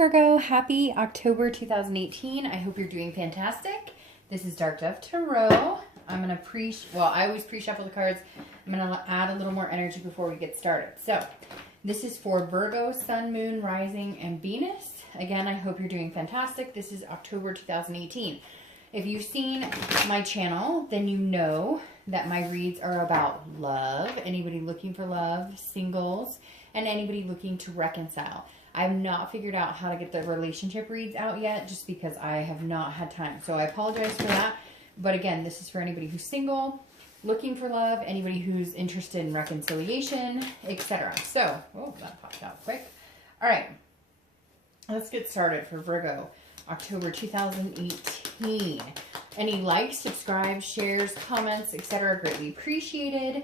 Virgo, happy October 2018. I hope you're doing fantastic. This is Dark Dove Tarot. I'm going to I always pre-shuffle the cards. I'm going to add a little more energy before we get started. So, this is for Virgo, Sun, Moon, Rising, and Venus. Again, I hope you're doing fantastic. This is October 2018. If you've seen my channel, then you know that my reads are about love, anybody looking for love, singles, and anybody looking to reconcile. I've not figured out how to get the relationship reads out yet just because I have not had time. So I apologize for that. But again, this is for anybody who's single, looking for love, anybody who's interested in reconciliation, etc. So, oh, that popped out quick. All right, let's get started for Virgo, October 2018. Any likes, subscribes, shares, comments, etc. are greatly appreciated.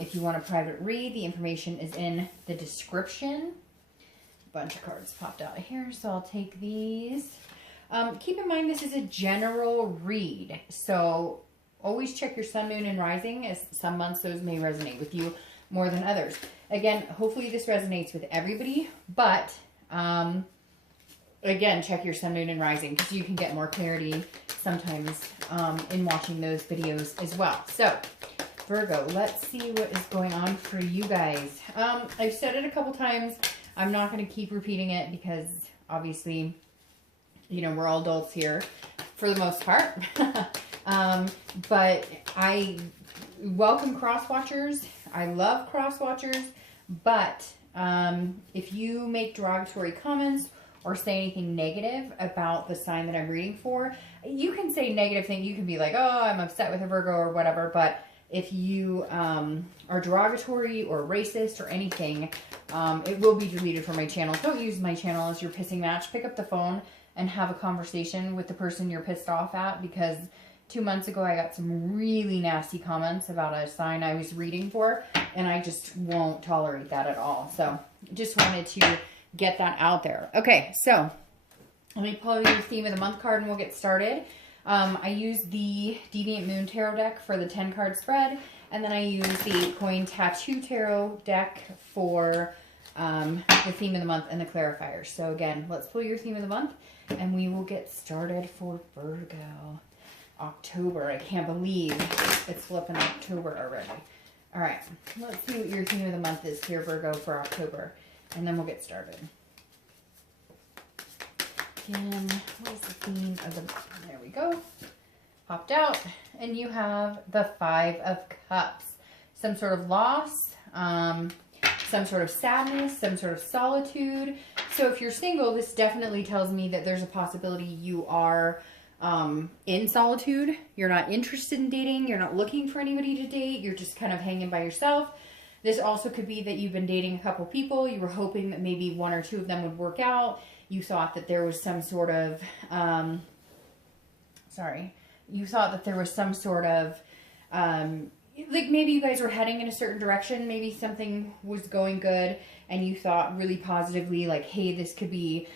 If you want a private read, the information is in the description. Bunch of cards popped out here, so I'll take these. Keep in mind this is a general read, so always check your sun, moon, and rising, as some months those may resonate with you more than others. Again, hopefully this resonates with everybody, but again, check your sun, moon, and rising because you can get more clarity sometimes in watching those videos as well. So, Virgo, let's see what is going on for you guys. I've said it a couple times. I'm not going to keep repeating it because obviously, you know, we're all adults here for the most part. But I welcome cross-watchers. I love cross-watchers. But if you make derogatory comments or say anything negative about the sign that I'm reading for, you can say negative things. You can be like, oh, I'm upset with a Virgo or whatever. But if you are derogatory or racist or anything, it will be deleted from my channel. Don't use my channel as your pissing match. Pick up the phone and have a conversation with the person you're pissed off at, because 2 months ago I got some really nasty comments about a sign I was reading for, and I just won't tolerate that at all. So just wanted to get that out there. Okay, so let me pull your theme of the month card and we'll get started. I use the Deviant Moon Tarot deck for the 10 card spread, and then I use the Coin Tattoo Tarot deck for the theme of the month and the clarifiers. So again, let's pull your theme of the month and we will get started for Virgo. October. I can't believe it's flipping October already. All right, let's see what your theme of the month is here, Virgo, for October, and then we'll get started. Again, what is the theme of the month? There we go. Popped out. And you have the Five of Cups. Some sort of loss, some sort of sadness, some sort of solitude. So if you're single, this definitely tells me that there's a possibility you are in solitude. You're not interested in dating. You're not looking for anybody to date. You're just kind of hanging by yourself. This also could be that you've been dating a couple people. You were hoping that maybe one or two of them would work out. You thought that there was some sort of, like maybe you guys were heading in a certain direction. Maybe something was going good and you thought really positively, like, hey, this could be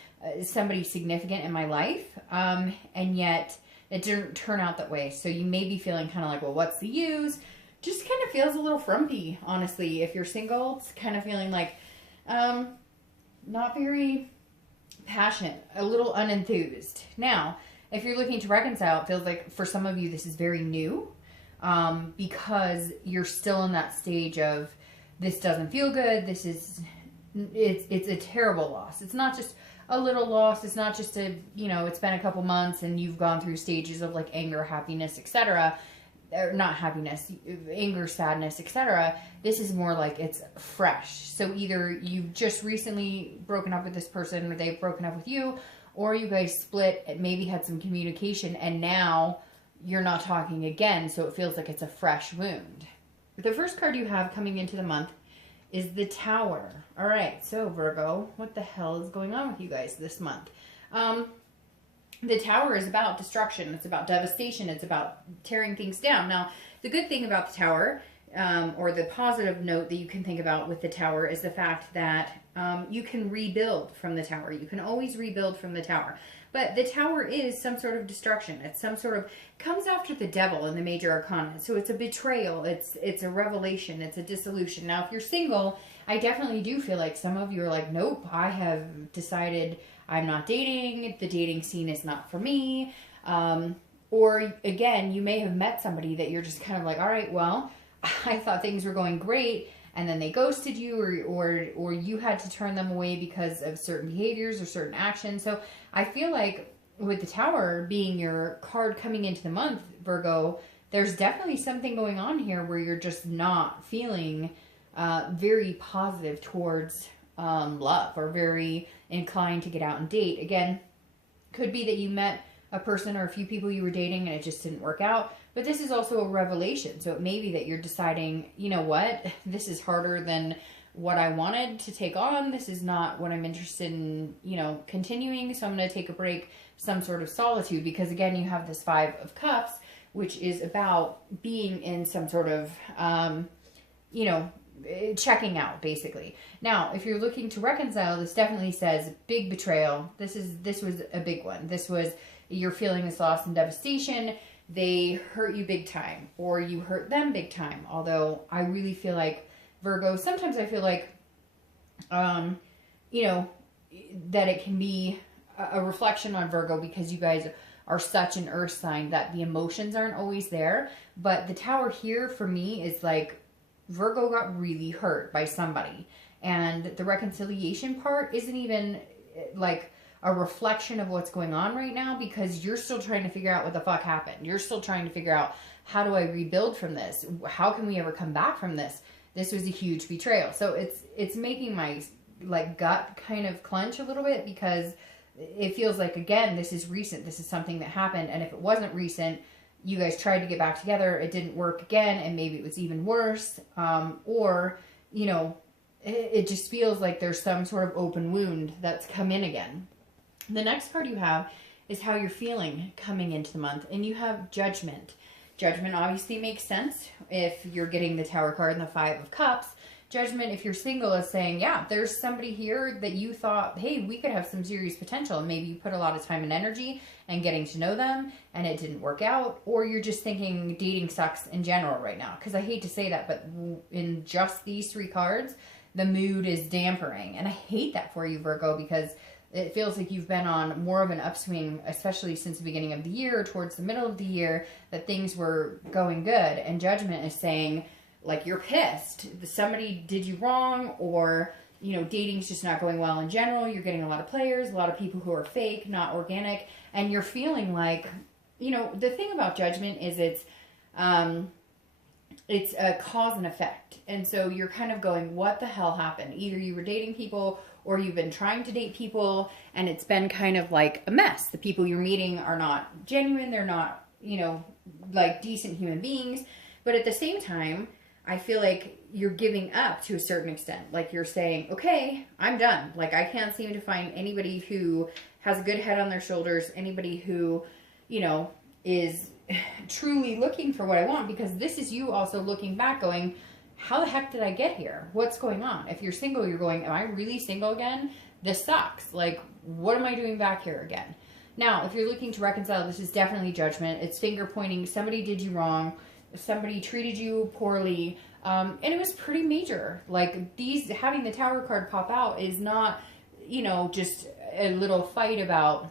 somebody significant in my life. And yet it didn't turn out that way. So you may be feeling kind of like, well, what's the use? Just kind of feels a little frumpy, honestly. If you're single, it's kind of feeling like not very passionate, a little unenthused. Now, if you're looking to reconcile, it feels like for some of you this is very new, because you're still in that stage of this doesn't feel good. This is it's a terrible loss. It's not just a little loss. It's not just a, you know, it's been a couple months and you've gone through stages of like anger, happiness, etc. Or not happiness, anger, sadness, etc. This is more like it's fresh. So either you've just recently broken up with this person or they've broken up with you, or you guys split and maybe had some communication and now you're not talking again. So it feels like it's a fresh wound. The first card you have coming into the month is the Tower. All right, so Virgo, what the hell is going on with you guys this month? The Tower is about destruction. It's about devastation. It's about tearing things down. Now, the good thing about the Tower, or the positive note that you can think about with the Tower, is the fact that you can rebuild from the Tower. You can always rebuild from the Tower. But the Tower is some sort of destruction. It's some sort of, comes after the Devil in the major arcana. So it's a betrayal. It's a revelation. It's a dissolution. Now, if you're single, I definitely do feel like some of you are like, nope, I have decided I'm not dating, the dating scene is not for me. Or again, you may have met somebody that you're just kind of like, all right, well, I thought things were going great, and then they ghosted you, or you had to turn them away because of certain behaviors or certain actions. So I feel like with the Tower being your card coming into the month, Virgo, there's definitely something going on here where you're just not feeling very positive towards love, or very inclined to get out and date. Again, could be that you met a person or a few people you were dating and it just didn't work out. But this is also a revelation. So it may be that you're deciding, you know what, this is harder than what I wanted to take on. This is not what I'm interested in, continuing. So I'm going to take a break, some sort of solitude, because again, you have this 5 of Cups, which is about being in some sort of, checking out, basically. Now, if you're looking to reconcile, this definitely says big betrayal. This was a big one. This was, you're feeling this loss and devastation. They hurt you big time, or you hurt them big time. Although I really feel like, Virgo, sometimes I feel like, that it can be a reflection on Virgo, because you guys are such an earth sign that the emotions aren't always there. But the Tower here for me is like, Virgo got really hurt by somebody. And the reconciliation part isn't even like a reflection of what's going on right now, because you're still trying to figure out what the fuck happened. You're still trying to figure out, how do I rebuild from this? How can we ever come back from this? This was a huge betrayal. So it's making my gut kind of clench a little bit, because it feels like, again, this is recent. This is something that happened. And if it wasn't recent, you guys tried to get back together, it didn't work again, and maybe it was even worse. It just feels like there's some sort of open wound that's come in again. The next card you have is how you're feeling coming into the month, and you have Judgment. Judgment obviously makes sense if you're getting the Tower card and the 5 of Cups. Judgment, if you're single, is saying, yeah, there's somebody here that you thought, hey, we could have some serious potential, and maybe you put a lot of time and energy and getting to know them, and it didn't work out. Or you're just thinking dating sucks in general right now. Because I hate to say that, but in just these 3 cards, the mood is dampering. And I hate that for you, Virgo, because it feels like you've been on more of an upswing, especially since the beginning of the year, towards the middle of the year, that things were going good. And Judgment is saying, like, you're pissed. Somebody did you wrong, or, dating's just not going well in general. You're getting a lot of players, a lot of people who are fake, not organic. And you're feeling like, the thing about Judgment is it's a cause and effect. And so you're kind of going, what the hell happened? Either you were dating people, or you've been trying to date people, and it's been kind of like a mess. The people you're meeting are not genuine. They're not, decent human beings. But at the same time, I feel like you're giving up to a certain extent. Like, you're saying, okay, I'm done. Like, I can't seem to find anybody who has a good head on their shoulders, anybody who, is truly looking for what I want, because this is you also looking back going, how the heck did I get here? What's going on? If you're single, you're going, am I really single again? This sucks. Like, what am I doing back here again? Now, if you're looking to reconcile, this is definitely Judgment. It's finger pointing. Somebody did you wrong. Somebody treated you poorly. And it was pretty major. Like, having the Tower card pop out is not, just a little fight about,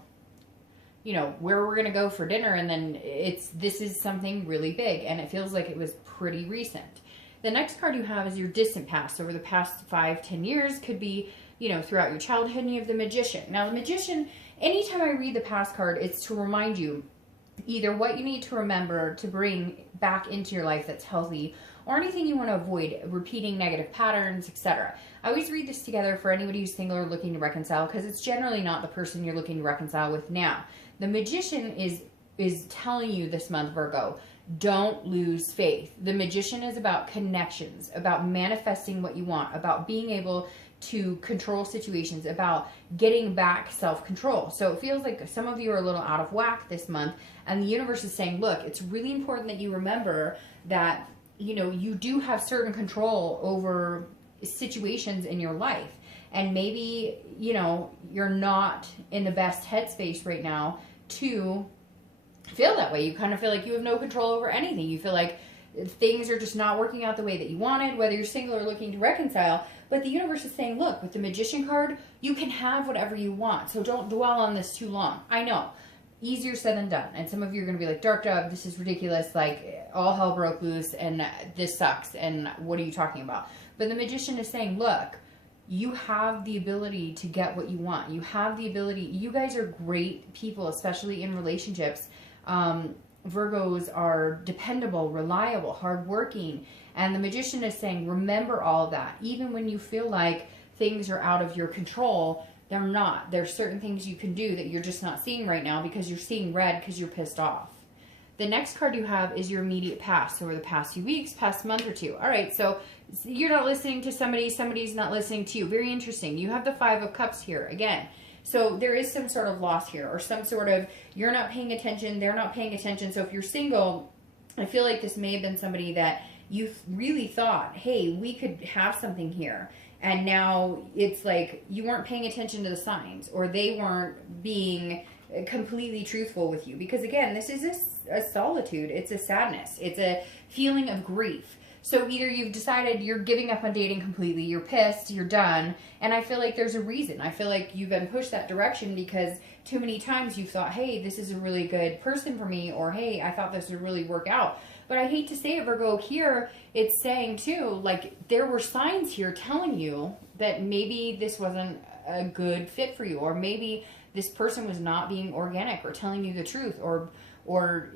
where we're going to go for dinner. And then this is something really big. And it feels like it was pretty recent. The next card you have is your distant past. Over the past 5-10 years, could be, throughout your childhood. And you have the Magician. Now, the Magician, anytime I read the past card, it's to remind you either what you need to remember to bring back into your life that's healthy, or anything you want to avoid, repeating negative patterns, etc. I always read this together for anybody who's single or looking to reconcile, because it's generally not the person you're looking to reconcile with now. The Magician is telling you this month, Virgo, don't lose faith. The Magician is about connections, about manifesting what you want, about being able to control situations, about getting back self-control. So it feels like some of you are a little out of whack this month, and the universe is saying, look, it's really important that you remember that, you do have certain control over situations in your life. And maybe, you're not in the best headspace right now to feel that way. You kind of feel like you have no control over anything. You feel like things are just not working out the way that you wanted, whether you're single or looking to reconcile. But the universe is saying, look, with the Magician card, you can have whatever you want. So don't dwell on this too long. I know. Easier said than done. And some of you are going to be like, Dark Dove, this is ridiculous. Like, all hell broke loose and this sucks. And what are you talking about? But the Magician is saying, look, you have the ability to get what you want. You have the ability. You guys are great people, especially in relationships. Virgos are dependable, reliable, hardworking. And the Magician is saying, remember all of that. Even when you feel like things are out of your control, they're not. There's certain things you can do that you're just not seeing right now because you're seeing red because you're pissed off. The next card you have is your immediate past, over the past few weeks, past month or two. All right, so you're not listening to somebody, somebody's not listening to you. Very interesting. You have the Five of Cups here again. So there is some sort of loss here, or some sort of, you're not paying attention, they're not paying attention. So if you're single, I feel like this may have been somebody that you really thought, hey, we could have something here. And now it's like you weren't paying attention to the signs, or they weren't being completely truthful with you. Because again, this is a solitude. It's a sadness. It's a feeling of grief. So either you've decided you're giving up on dating completely, you're pissed, you're done, and I feel like there's a reason. I feel like you've been pushed that direction because too many times you've thought, hey, this is a really good person for me, or hey, I thought this would really work out. But I hate to say it, Virgo, here it's saying too, like there were signs here telling you that maybe this wasn't a good fit for you, or maybe this person was not being organic or telling you the truth, or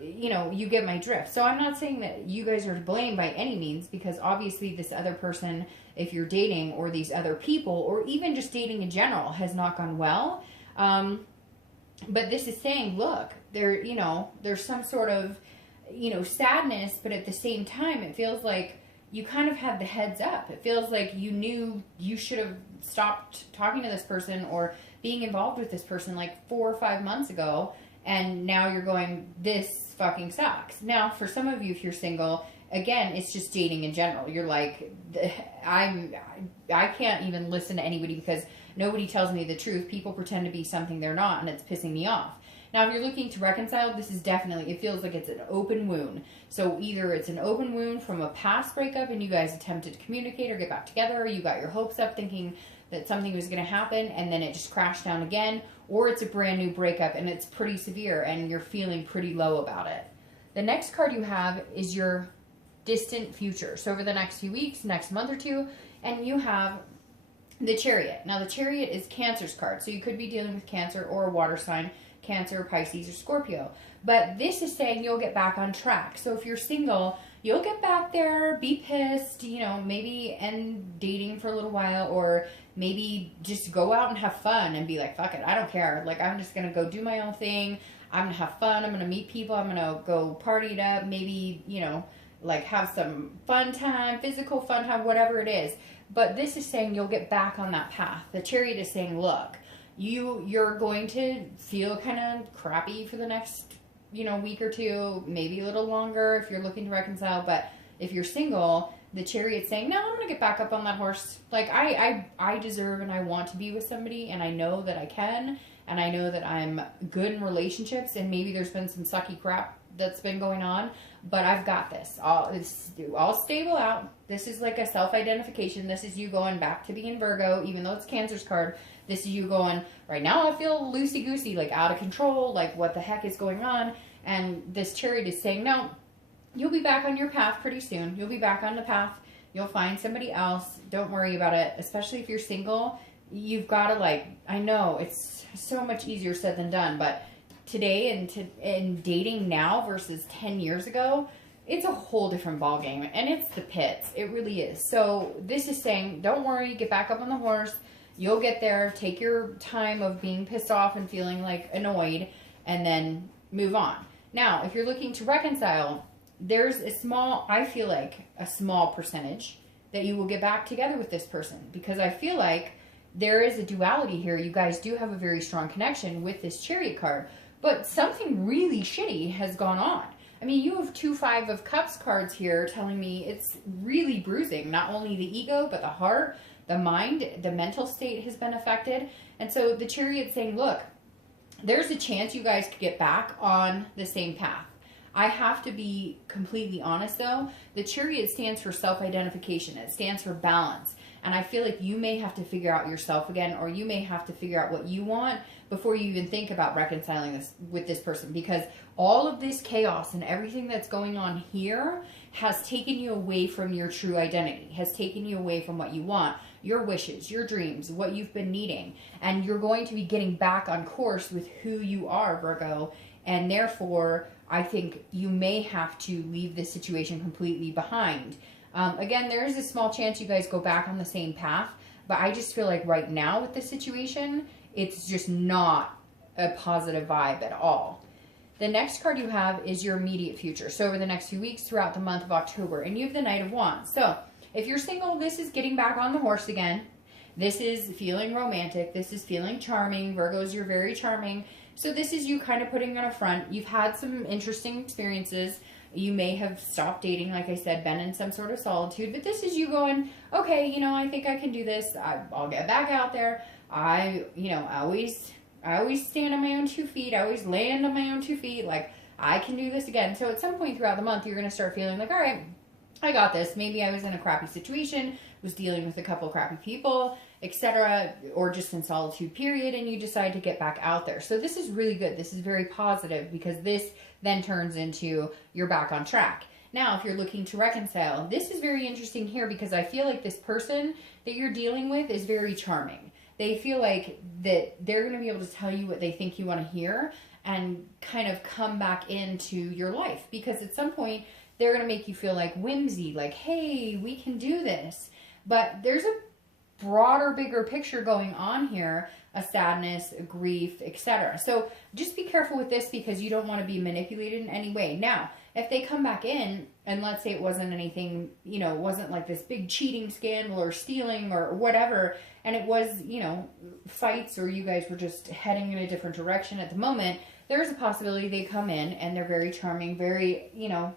you know, you get my drift. So I'm not saying that you guys are to blame by any means, because obviously this other person, if you're dating, or these other people, or even just dating in general, has not gone well. But this is saying, look, there, you know, there's some sort of, you know, sadness, but at the same time, it feels like you kind of had the heads up. It feels like you knew you should have stopped talking to this person or being involved with this person like 4 or 5 months ago. And now you're going, this fucking sucks. Now, for some of you, if you're single, again, it's just dating in general. You're like, I can't even listen to anybody because nobody tells me the truth. People pretend to be something they're not, and it's pissing me off. Now, if you're looking to reconcile, this is definitely, it feels like it's an open wound. So either it's an open wound from a past breakup and you guys attempted to communicate or get back together, or you got your hopes up thinking that something was going to happen and then it just crashed down again, or it's a brand new breakup and it's pretty severe and you're feeling pretty low about it. The next card you have is your distant future. So over the next few weeks, next month or two, and you have the Chariot. Now the Chariot is Cancer's card. So you could be dealing with Cancer or a water sign, Cancer, Pisces, or Scorpio. But this is saying you'll get back on track. So if you're single, you'll get back there, be pissed, you know, maybe end dating for a little while, or maybe just go out and have fun and be like, fuck it, I don't care. Like, I'm just going to go do my own thing. I'm going to have fun. I'm going to meet people. I'm going to go party it up. Maybe, you know, like have some fun time, physical fun time, whatever it is. But this is saying you'll get back on that path. The Chariot is saying, look, you're going to feel kind of crappy for the next, you know, week or two, maybe a little longer if you're looking to reconcile. But if you're single, the Chariot's saying, no, I'm going to get back up on that horse. Like, I deserve and I want to be with somebody, and I know that I can, and I know that I'm good in relationships, and maybe there's been some sucky crap that's been going on, but I've got this. I'll stable out. This is like a self-identification. This is you going back to being Virgo, even though it's Cancer's card. This is you going, right now I feel loosey-goosey, like out of control, like what the heck is going on? And this Chariot is saying, no, you'll be back on your path pretty soon. You'll be back on the path. You'll find somebody else. Don't worry about it. Especially if you're single, you've got to, like, I know it's so much easier said than done, but today and dating now versus 10 years ago, it's a whole different ballgame, and it's the pits. It really is. So this is saying, don't worry, get back up on the horse. You'll get there. Take your time of being pissed off and feeling like annoyed, and then move on. Now, if you're looking to reconcile, there's I feel like a small percentage that you will get back together with this person, because I feel like there is a duality here. You guys do have a very strong connection with this Chariot card, but something really shitty has gone on. I mean, you have 2 Five of Cups cards here telling me it's really bruising, not only the ego, but the heart, the mind, the mental state has been affected. And so the Chariot's saying, look, there's a chance you guys could get back on the same path. I have to be completely honest though. The Chariot stands for self-identification. It stands for balance. And I feel like you may have to figure out yourself again, or you may have to figure out what you want before you even think about reconciling this with this person, because all of this chaos and everything that's going on here has taken you away from your true identity, has taken you away from what you want, your wishes, your dreams, what you've been needing. And you're going to be getting back on course with who you are, Virgo. And therefore, I think you may have to leave this situation completely behind. Again, there is a small chance you guys go back on the same path, but I just feel like right now with this situation, it's just not a positive vibe at all. The next card you have is your immediate future. So over the next few weeks throughout the month of October, and you have the Knight of Wands. So if you're single, this is getting back on the horse again. This is feeling romantic. This is feeling charming. Virgos, you're very charming. So this is you kind of putting on a front. You've had some interesting experiences. You may have stopped dating, like I said, been in some sort of solitude. But this is you going, okay, you know, I think I can do this. I'll get back out there. I always stand on my own 2 feet. I always land on my own 2 feet. Like, I can do this again. So at some point throughout the month, you're going to start feeling like, all right, I got this. Maybe I was in a crappy situation, was dealing with a couple crappy people, etc., or just in solitude period, and you decide to get back out there. So this is really good. This is very positive, because this then turns into you're back on track. Now, if you're looking to reconcile, this is very interesting here, because I feel like this person that you're dealing with is very charming. They feel like that they're going to be able to tell you what they think you want to hear and kind of come back into your life, because at some point they're going to make you feel like whimsy, like, hey, we can do this. But there's a broader, bigger picture going on here, a sadness, a grief, etc. So just be careful with this, because you don't want to be manipulated in any way. Now, if they come back in, and let's say it wasn't anything, you know, it wasn't like this big cheating scandal or stealing or whatever, and it was, you know, fights, or you guys were just heading in a different direction at the moment, there's a possibility they come in and they're very charming, very, you know,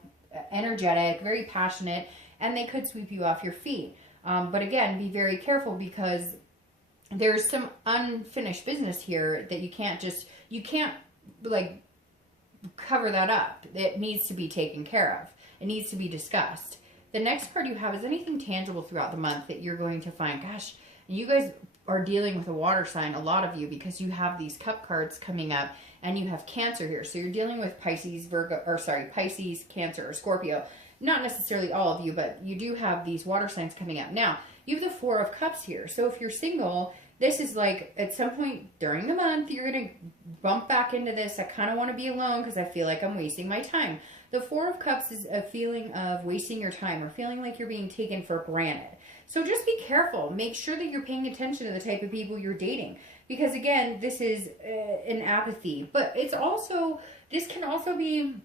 energetic, very passionate, and they could sweep you off your feet. But again, be very careful, because there's some unfinished business here that you can't like cover that up. It needs to be taken care of. It needs to be discussed. The next card you have is anything tangible throughout the month that you're going to find. Gosh, you guys are dealing with a water sign, a lot of you, because you have these cup cards coming up, and you have Cancer here. So you're dealing with Pisces, Pisces, Cancer, or Scorpio. Not necessarily all of you, but you do have these water signs coming up. Now, you have the Four of Cups here. So if you're single, this is like at some point during the month, you're going to bump back into this. I kind of want to be alone because I feel like I'm wasting my time. The Four of Cups is a feeling of wasting your time, or feeling like you're being taken for granted. So just be careful. Make sure that you're paying attention to the type of people you're dating. Because again, this is an apathy. But it's also, this can also be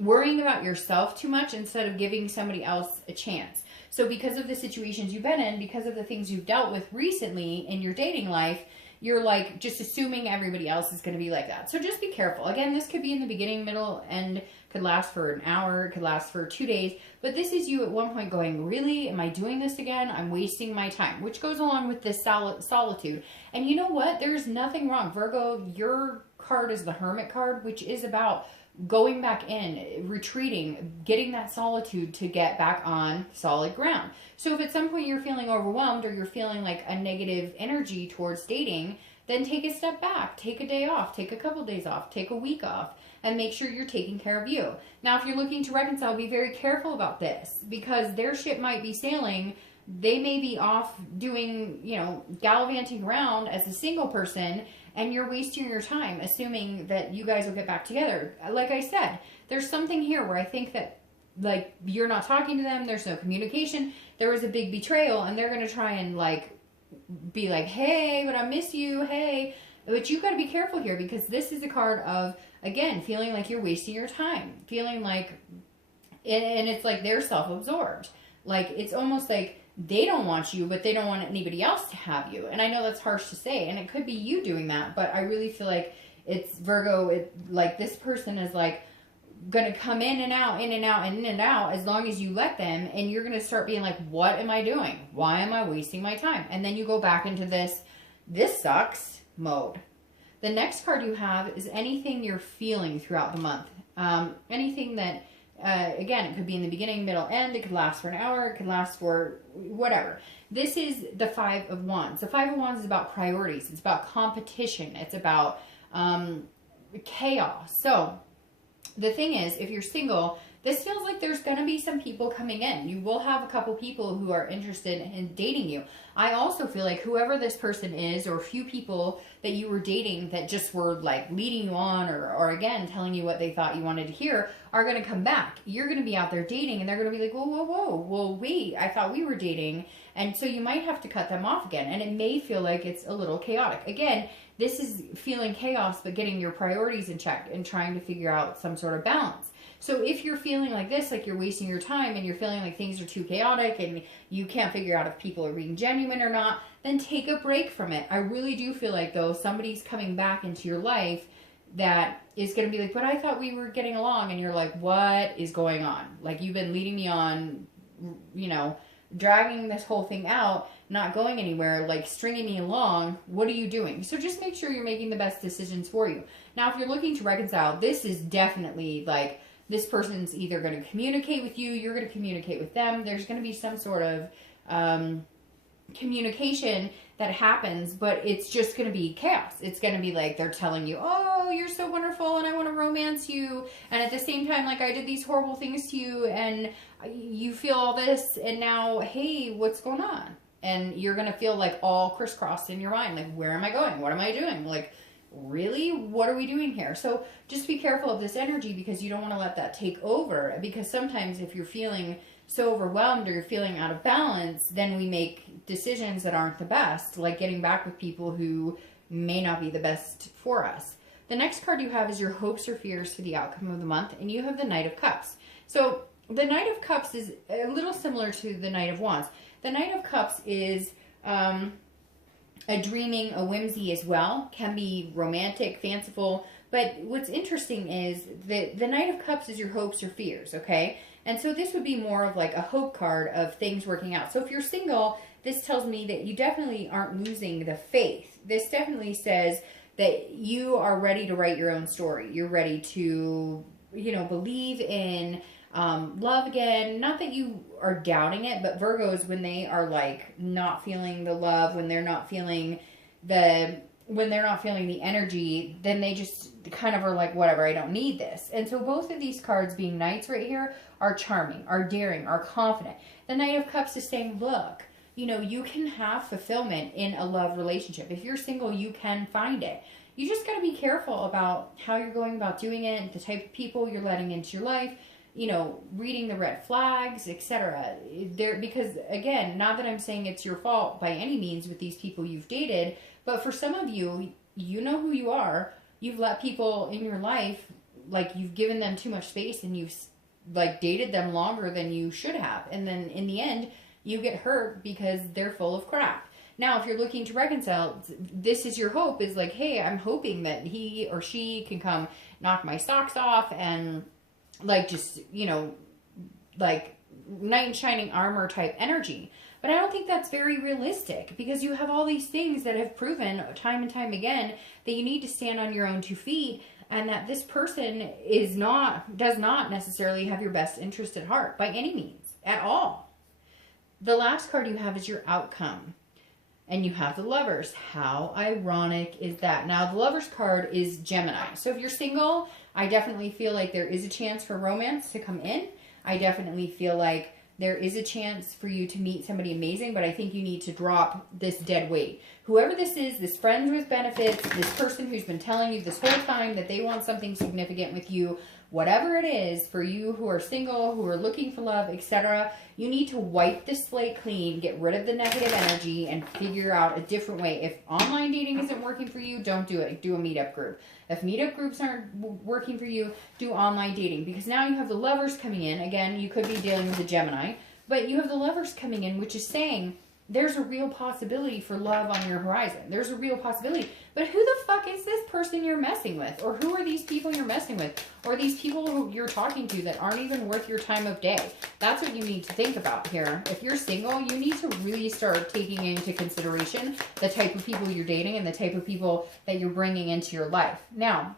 worrying about yourself too much instead of giving somebody else a chance. So because of the situations you've been in, because of the things you've dealt with recently in your dating life, you're like just assuming everybody else is going to be like that. So just be careful. Again, this could be in the beginning, middle, end, could last for an hour, could last for 2 days. But this is you at one point going, really? Am I doing this again? I'm wasting my time, which goes along with this solitude. And you know what? There's nothing wrong. Virgo, your card is the Hermit card, which is about going back in, retreating, getting that solitude to get back on solid ground. So if at some point you're feeling overwhelmed, or you're feeling like a negative energy towards dating, then take a step back, take a day off, take a couple days off, take a week off, and make sure you're taking care of you. Now, if you're looking to reconcile, be very careful about this, because their ship might be sailing. They may be off doing, you know, gallivanting around as a single person, and you're wasting your time assuming that you guys will get back together. Like I said, there's something here where I think that, like, you're not talking to them, there's no communication, there was a big betrayal, and they're going to try and, like, be like, hey, but I miss you, hey. But you got to be careful here, because this is a card of, again, feeling like you're wasting your time, feeling like, and it's like they're self-absorbed. Like, it's almost like they don't want you, but they don't want anybody else to have you. And I know that's harsh to say, and it could be you doing that, but I really feel like it's Virgo, like this person is like going to come in and out, in and out, in and out, as long as you let them, and you're going to start being like, what am I doing? Why am I wasting my time? And then you go back into this sucks mode. The next card you have is anything you're feeling throughout the month. Anything that, again, it could be in the beginning, middle, end. It could last for an hour. It could last for whatever. This is the Five of Wands. The Five of Wands is about priorities. It's about competition. It's about chaos. So the thing is, if you're single, this feels like there's going to be some people coming in. You will have a couple people who are interested in dating you. I also feel like whoever this person is, or a few people that you were dating that just were like leading you on, or again, telling you what they thought you wanted to hear, are going to come back. You're going to be out there dating and they're going to be like, whoa, whoa, whoa, well, wait, I thought we were dating. And so you might have to cut them off again. And it may feel like it's a little chaotic. Again, this is feeling chaos, but getting your priorities in check and trying to figure out some sort of balance. So if you're feeling like this, like you're wasting your time and you're feeling like things are too chaotic and you can't figure out if people are being genuine or not, then take a break from it. I really do feel like, though, somebody's coming back into your life that is going to be like, but I thought we were getting along. And you're like, what is going on? Like, you've been leading me on, you know, dragging this whole thing out, not going anywhere, like stringing me along. What are you doing? So just make sure you're making the best decisions for you. Now, if you're looking to reconcile, this is definitely like, this person's either going to communicate with you, you're going to communicate with them. There's going to be some sort of communication that happens, but it's just going to be chaos. It's going to be like they're telling you, oh, you're so wonderful and I want to romance you. And at the same time, like, I did these horrible things to you and you feel all this. And now, hey, what's going on? And you're going to feel like all crisscrossed in your mind. Like, where am I going? What am I doing? Like, really? What are we doing here? So just be careful of this energy, because you don't want to let that take over. Because sometimes if you're feeling so overwhelmed or you're feeling out of balance, then we make decisions that aren't the best, like getting back with people who may not be the best for us. The next card you have is your hopes or fears for the outcome of the month, and you have the Knight of Cups. So the Knight of Cups is a little similar to the Knight of Wands. The Knight of Cups is a dreaming, a whimsy as well. Can be romantic, fanciful. But what's interesting is that the Knight of Cups is your hopes or fears, okay? And so this would be more of like a hope card of things working out. So if you're single, this tells me that you definitely aren't losing the faith. This definitely says that you are ready to write your own story. You're ready to, you know, believe in love again. Not that you are doubting it, but Virgos, when they are like not feeling the love, when they're not feeling the energy, then they just kind of are like, whatever, I don't need this. And so both of these cards, being knights right here, are charming, are daring, are confident. The Knight of Cups is saying, look, you know, you can have fulfillment in a love relationship. If you're single, you can find it. You just got to be careful about how you're going about doing it, the type of people you're letting into your life, you know, reading the red flags, etc. Because again, not that I'm saying it's your fault by any means with these people you've dated, but for some of you, you know who you are. You've let people in your life, like you've given them too much space and you've like dated them longer than you should have. And then in the end, you get hurt because they're full of crap. Now, if you're looking to reconcile, this is your hope, is like, hey, I'm hoping that he or she can come knock my socks off and like just, you know, like knight in shining armor type energy. But I don't think that's very realistic, because you have all these things that have proven time and time again that you need to stand on your own 2 feet, and that this person does not necessarily have your best interest at heart by any means at all. The last card you have is your outcome, and you have the Lovers. How ironic is that? Now, the Lovers card is Gemini. So if you're single, I definitely feel like there is a chance for romance to come in. I definitely feel like there is a chance for you to meet somebody amazing, but I think you need to drop this dead weight. Whoever this is, this friend with benefits, this person who's been telling you this whole time that they want something significant with you, whatever it is, for you who are single, who are looking for love, etc., you need to wipe this slate clean, get rid of the negative energy, and figure out a different way. If online dating isn't working for you, don't do it. Do a meetup group. If meetup groups aren't working for you, do online dating. Because now you have the Lovers coming in. Again, you could be dealing with a Gemini, but you have the Lovers coming in, which is saying there's a real possibility for love on your horizon. There's a real possibility. But who the fuck is this person you're messing with? Or who are these people you're messing with? Or these people who you're talking to that aren't even worth your time of day? That's what you need to think about here. If you're single, you need to really start taking into consideration the type of people you're dating and the type of people that you're bringing into your life. Now,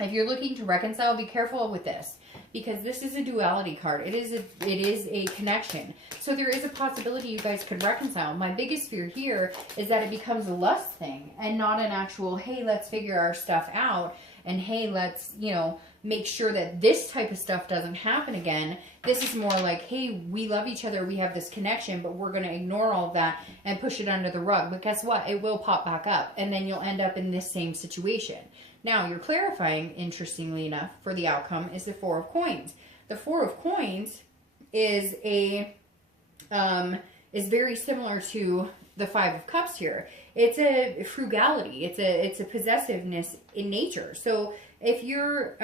If you're looking to reconcile, be careful with this, because this is a duality card. It is a connection. So there is a possibility you guys could reconcile. My biggest fear here is that it becomes a lust thing and not an actual, hey, let's figure our stuff out, and hey, let's, you know, make sure that this type of stuff doesn't happen again. This is more like, hey, we love each other, we have this connection, but we're going to ignore all of that and push it under the rug. But guess what? It will pop back up, and then you'll end up in this same situation. Now, you're clarifying, interestingly enough, for the outcome is the Four of Coins. The Four of Coins is is very similar to the Five of Cups here. It's a frugality. It's a possessiveness in nature. So if you're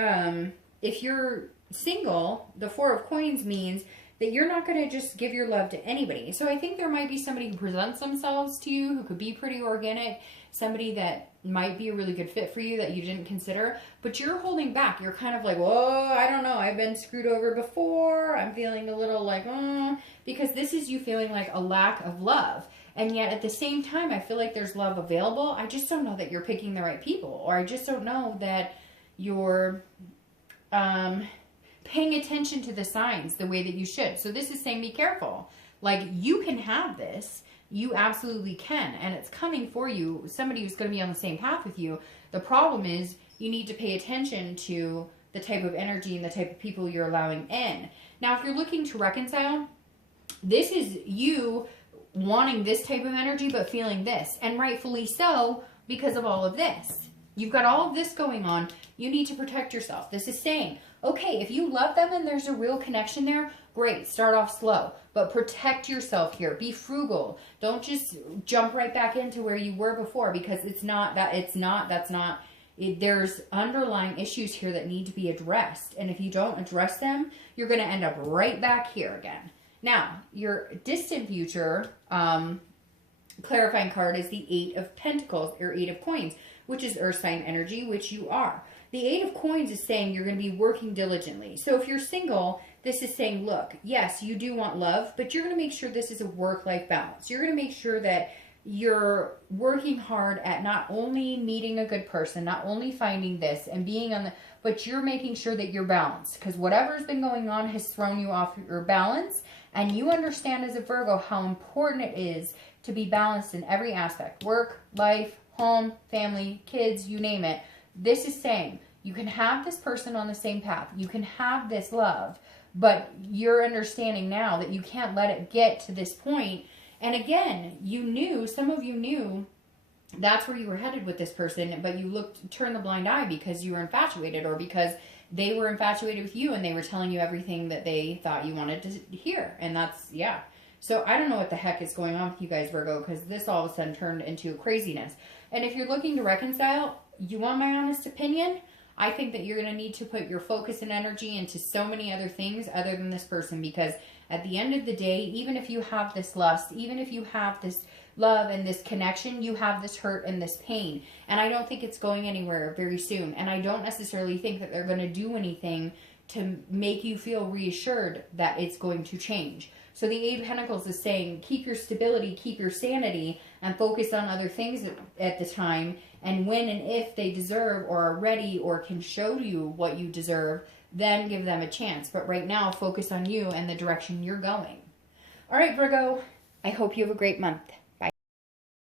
single, the Four of Coins means that you're not going to just give your love to anybody. So I think there might be somebody who presents themselves to you who could be pretty organic, somebody that might be a really good fit for you that you didn't consider, but you're holding back. You're kind of like, whoa, I don't know. I've been screwed over before. I'm feeling a little like, because this is you feeling like a lack of love. And yet at the same time, I feel like there's love available. I just don't know that you're picking the right people, or I just don't know that you're paying attention to the signs the way that you should. So this is saying be careful. Like, you can have this. You absolutely can. And it's coming for you. Somebody who's going to be on the same path with you. The problem is you need to pay attention to the type of energy and the type of people you're allowing in. Now, if you're looking to reconcile, this is you wanting this type of energy but feeling this. And rightfully so, because of all of this. You've got all of this going on. You need to protect yourself. This is saying, okay, if you love them and there's a real connection there, great. Start off slow, but protect yourself here. Be frugal. Don't just jump right back into where you were before, because there's underlying issues here that need to be addressed. And if you don't address them, you're going to end up right back here again. Now, your distant future clarifying card is the Eight of Pentacles, or Eight of Coins, which is earth sign energy, which you are. The Eight of Coins is saying you're going to be working diligently. So if you're single, this is saying, look, yes, you do want love, but you're going to make sure this is a work-life balance. You're going to make sure that you're working hard at not only meeting a good person, not only finding this and being on the, but you're making sure that you're balanced, because whatever's been going on has thrown you off your balance. And you understand as a Virgo how important it is to be balanced in every aspect: work, life, home, family, kids, you name it. This is saying you can have this person on the same path. You can have this love, but you're understanding now that you can't let it get to this point. And again, some of you knew that's where you were headed with this person, but you turned the blind eye because you were infatuated, or because they were infatuated with you and they were telling you everything that they thought you wanted to hear. And that's, yeah. So I don't know what the heck is going on with you guys, Virgo, because this all of a sudden turned into craziness. And if you're looking to reconcile, you want my honest opinion? I think that you're going to need to put your focus and energy into so many other things other than this person, because at the end of the day, even if you have this lust, even if you have this love and this connection, you have this hurt and this pain. And I don't think it's going anywhere very soon. And I don't necessarily think that they're going to do anything to make you feel reassured that it's going to change. So the Eight of Pentacles is saying, keep your stability, keep your sanity, and focus on other things at the time. And when and if they deserve or are ready or can show you what you deserve, then give them a chance. But right now, focus on you and the direction you're going. All right, Virgo, I hope you have a great month.